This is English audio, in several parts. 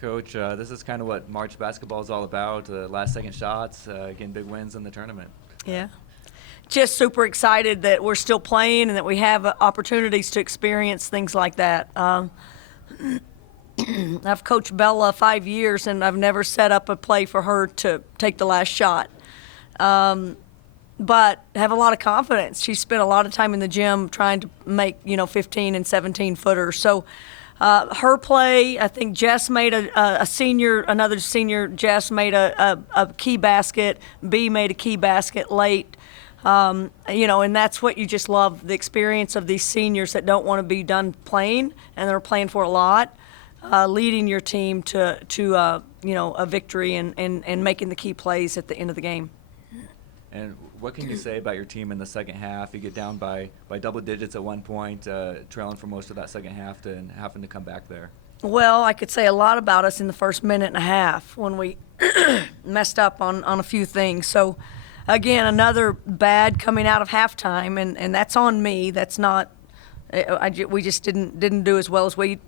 Coach, this is kind of what March basketball is all about, last-second shots, getting big wins in the tournament. Yeah. Just super excited that we're still playing and that we have opportunities to experience things like that. I've coached Bella 5 years, and I've never set up a play for her to take the last shot. But have a lot of confidence. She spent a lot of time in the gym trying to make, 15 and 17 footers. So her play, I think Jess made another senior, Jess made a key basket. B made a key basket late. And that's what you just love, the experience of these seniors that don't want to be done playing, and they're playing for a lot, leading your team to a victory and making the key plays at the end of the game. And what can you say about your team in the second half? You get down by double digits at one point, trailing for most of that second half and having to come back there. Well, I could say a lot about us in the first minute and a half when we messed up on a few things. So, again, another bad coming out of halftime, and that's on me. That's not we just didn't do as well as we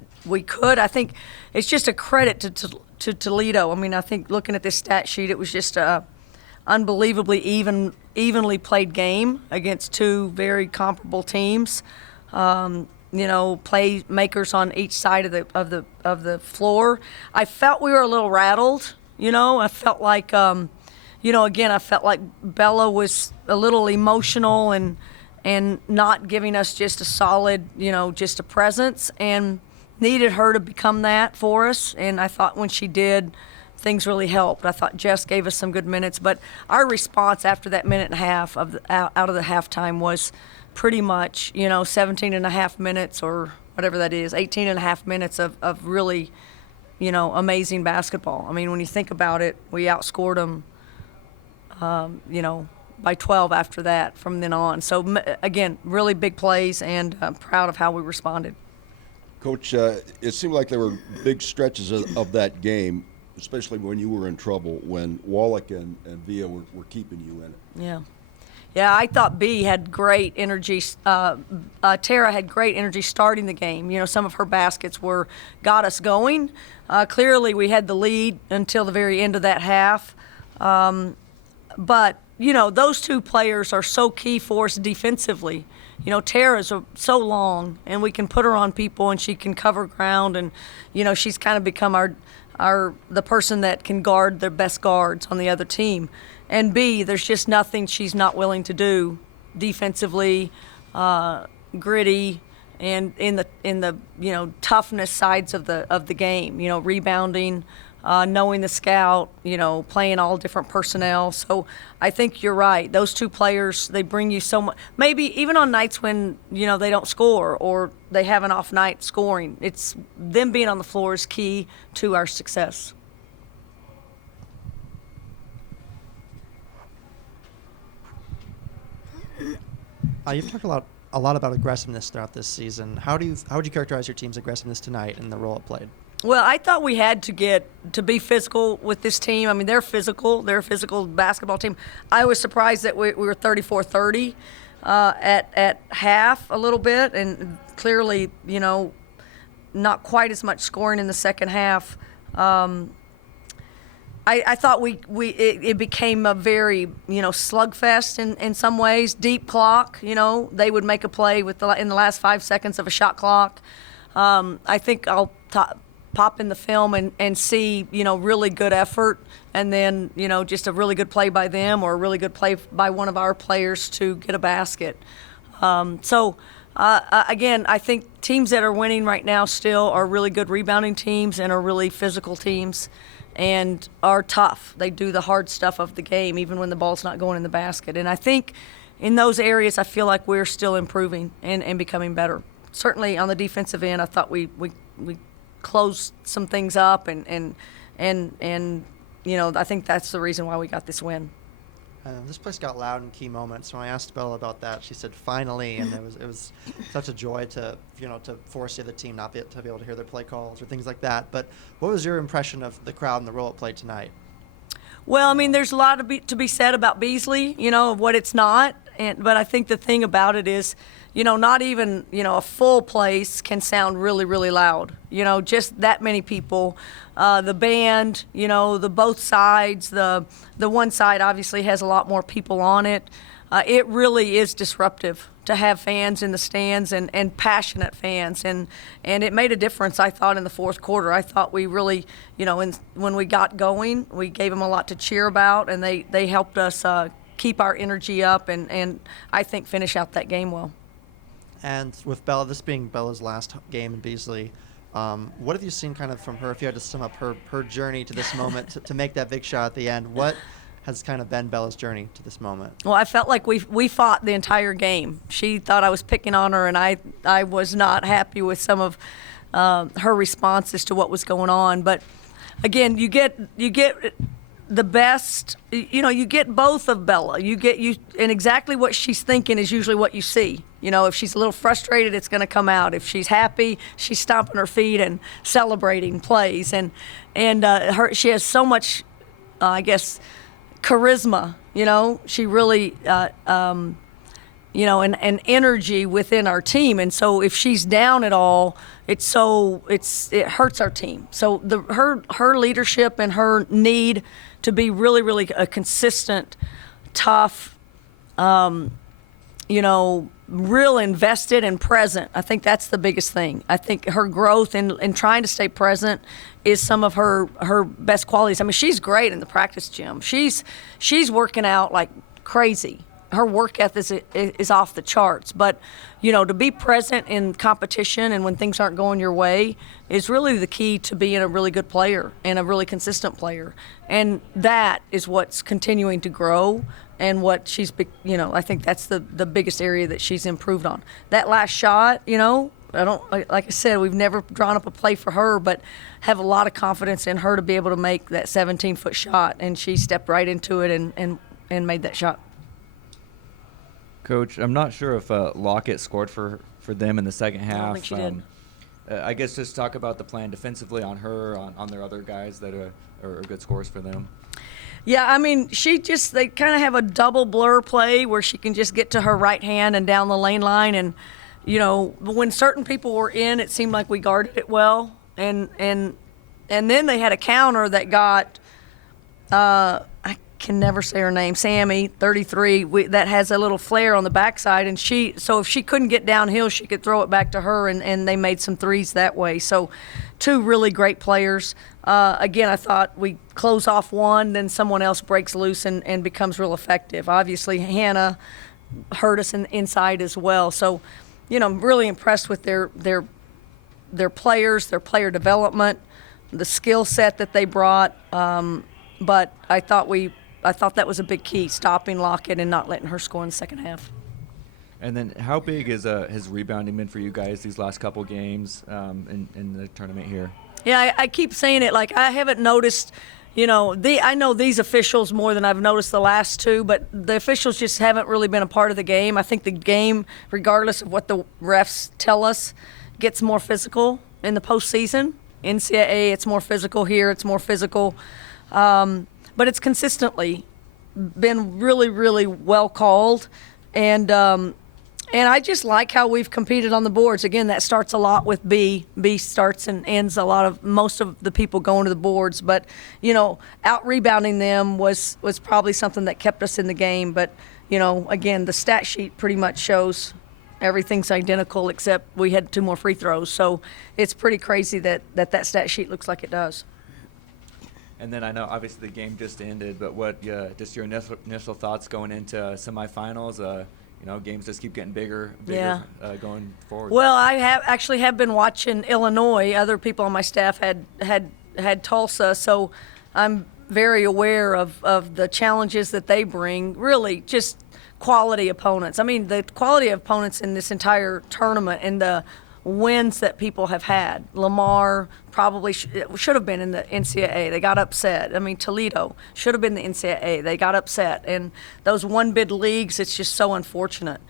could. I think it's just a credit to Toledo. I mean, I think looking at this stat sheet, it was just a unbelievably evenly played game against two very comparable teams. Play makers on each side of the floor. I felt we were a little rattled. I felt like I felt like Bella was a little emotional and not giving us just a solid, just a presence, and needed her to become that for us. And I thought when she did, things really helped. I thought Jess gave us some good minutes, but our response after that minute and a half out of the halftime was pretty much, 17 and a half minutes or whatever that is, 18 and a half minutes of really, amazing basketball. I mean, when you think about it, we outscored them, by 12 after that from then on. So, again, really big plays, and I'm proud of how we responded. Coach, it seemed like there were big stretches of that game, especially when you were in trouble, when Wallach and Via were keeping you in it. Yeah. Yeah, I thought B had great energy. Tara had great energy starting the game. Some of her baskets got us going. Clearly, we had the lead until the very end of that half. But, those two players are so key for us defensively. Tara's so long, and we can put her on people, and she can cover ground, and, she's kind of become the person that can guard their best guards on the other team. And B, there's just nothing she's not willing to do defensively, gritty, and in the toughness sides of the game. Rebounding, knowing the scout, playing all different personnel. So I think you're right. Those two players, they bring you so much. Maybe even on nights when they don't score or they have an off night scoring, it's them being on the floor is key to our success. You've talked a lot about aggressiveness throughout this season. How would you characterize your team's aggressiveness tonight and the role it played? Well, I thought we had to be physical with this team. I mean, they're physical. They're a physical basketball team. I was surprised that we were 34-30 at half a little bit, and clearly, not quite as much scoring in the second half. I thought it became a very slugfest in some ways. Deep clock, they would make a play in the last 5 seconds of a shot clock. I think I'll pop in the film and see really good effort, and then just a really good play by them or a really good play by one of our players to get a basket. Again, I think teams that are winning right now still are really good rebounding teams and are really physical teams and are tough. They do the hard stuff of the game even when the ball's not going in the basket. And I think in those areas I feel like we're still improving and becoming better. Certainly on the defensive end, I thought we closed some things up and I think that's the reason why we got this win. This place got loud in key moments. When I asked Bella about that, she said finally, and it was such a joy to force the other team not to be able to hear their play calls or things like that. But what was your impression of the crowd and the role it played tonight? Well, I mean, there's a lot to be said about Beasley, of what it's not. But I think the thing about it is, not even, a full place can sound really, really loud. Just that many people, the band, the both sides, the one side obviously has a lot more people on it. It really is disruptive to have fans in the stands and passionate fans. And it made a difference, I thought, in the fourth quarter. I thought we really, when we got going, we gave them a lot to cheer about, and they helped us keep our energy up and I think finish out that game well. And with Bella, this being Bella's last game in Beasley, what have you seen kind of from her, if you had to sum up her journey to this moment to make that big shot at the end? What has kind of been Bella's journey to this moment? Well, I felt like we fought the entire game. She thought I was picking on her, and I was not happy with some of her responses to what was going on. But again, you get the best. You get both of Bella. And exactly what she's thinking is usually what you see. If she's a little frustrated, it's going to come out. If she's happy, she's stomping her feet and celebrating plays. And she has so much, I guess, charisma. She really, and energy within our team. And so if she's down at all, it hurts our team. So her leadership and her need to be really, really a consistent, tough, real invested and present. I think that's the biggest thing. I think her growth in trying to stay present is some of her best qualities. I mean, she's great in the practice gym. She's working out like crazy. Her work ethic is off the charts. But, to be present in competition and when things aren't going your way is really the key to being a really good player and a really consistent player. And that is what's continuing to grow and what she's, I think that's the biggest area that she's improved on. That last shot, like I said, we've never drawn up a play for her, but have a lot of confidence in her to be able to make that 17-foot shot. And she stepped right into it and made that shot. Coach, I'm not sure if Lockett scored for them in the second half. I don't think she did. I guess just talk about the plan defensively on her, on their other guys that are good scores for them. Yeah, I mean, they kind of have a double blur play where she can just get to her right hand and down the lane line. And, when certain people were in, it seemed like we guarded it well. And then they had a counter that got, I can never say her name, Sammy, 33, that has a little flare on the backside. And so if she couldn't get downhill, she could throw it back to her, and they made some threes that way. So two really great players. Again, I thought we close off one, then someone else breaks loose and becomes real effective. Obviously, Hannah hurt us inside as well. So, I'm really impressed with their players, their player development, the skill set that they brought. But I thought that was a big key, stopping Lockett and not letting her score in the second half. And then how big has rebounding been for you guys these last couple games in the tournament here? Yeah, I keep saying it. Like, I haven't noticed, I know these officials more than I've noticed the last two, but the officials just haven't really been a part of the game. I think the game, regardless of what the refs tell us, gets more physical in the postseason. NCAA, it's more physical. Here, it's more physical. But it's consistently been really, really well called. And I just like how we've competed on the boards. Again, that starts a lot with B. B starts and ends most of the people going to the boards. But, out rebounding them was probably something that kept us in the game. But, again, the stat sheet pretty much shows everything's identical except we had 2 more free throws. So it's pretty crazy that stat sheet looks like it does. And then I know obviously the game just ended, but what just your initial thoughts going into semifinals? Games just keep getting bigger going forward. Well, I have been watching Illinois. Other people on my staff had Tulsa, so I'm very aware of the challenges that they bring. Really, just quality opponents. I mean, the quality of opponents in this entire tournament and the wins that people have had. Lamar probably should have been in the NCAA. They got upset. I mean, Toledo should have been the NCAA. They got upset. And those one-bid leagues, it's just so unfortunate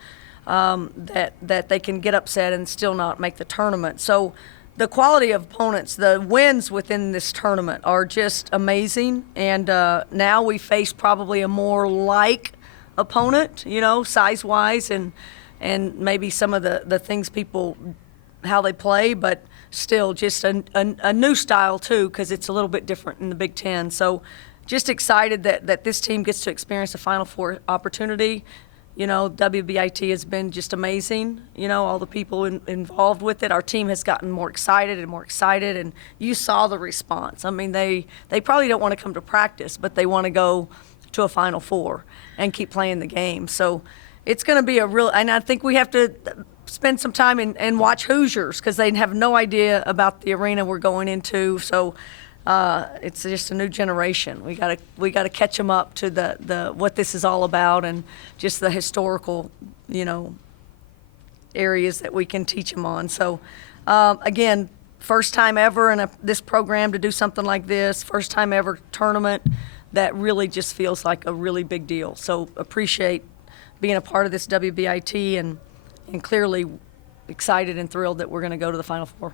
that they can get upset and still not make the tournament. So the quality of opponents, the wins within this tournament are just amazing. And now we face probably a more like opponent, size-wise and maybe some of the things people, how they play, but still just a new style too, because it's a little bit different in the Big Ten. So just excited that this team gets to experience a Final Four opportunity. WBIT has been just amazing, all the people involved with it. Our team has gotten more excited, and you saw the response. I mean, they probably don't want to come to practice, but they want to go to a Final Four and keep playing the game. So it's going to be and I think we have to spend some time and watch Hoosiers, because they have no idea about the arena we're going into. So it's just a new generation. We gotta catch them up to the what this is all about, and just the historical, areas that we can teach them on. So again, first time ever in this program to do something like this. First time ever tournament that really just feels like a really big deal. So appreciate being a part of this WBIT, and clearly excited and thrilled that we're going to go to the Final Four.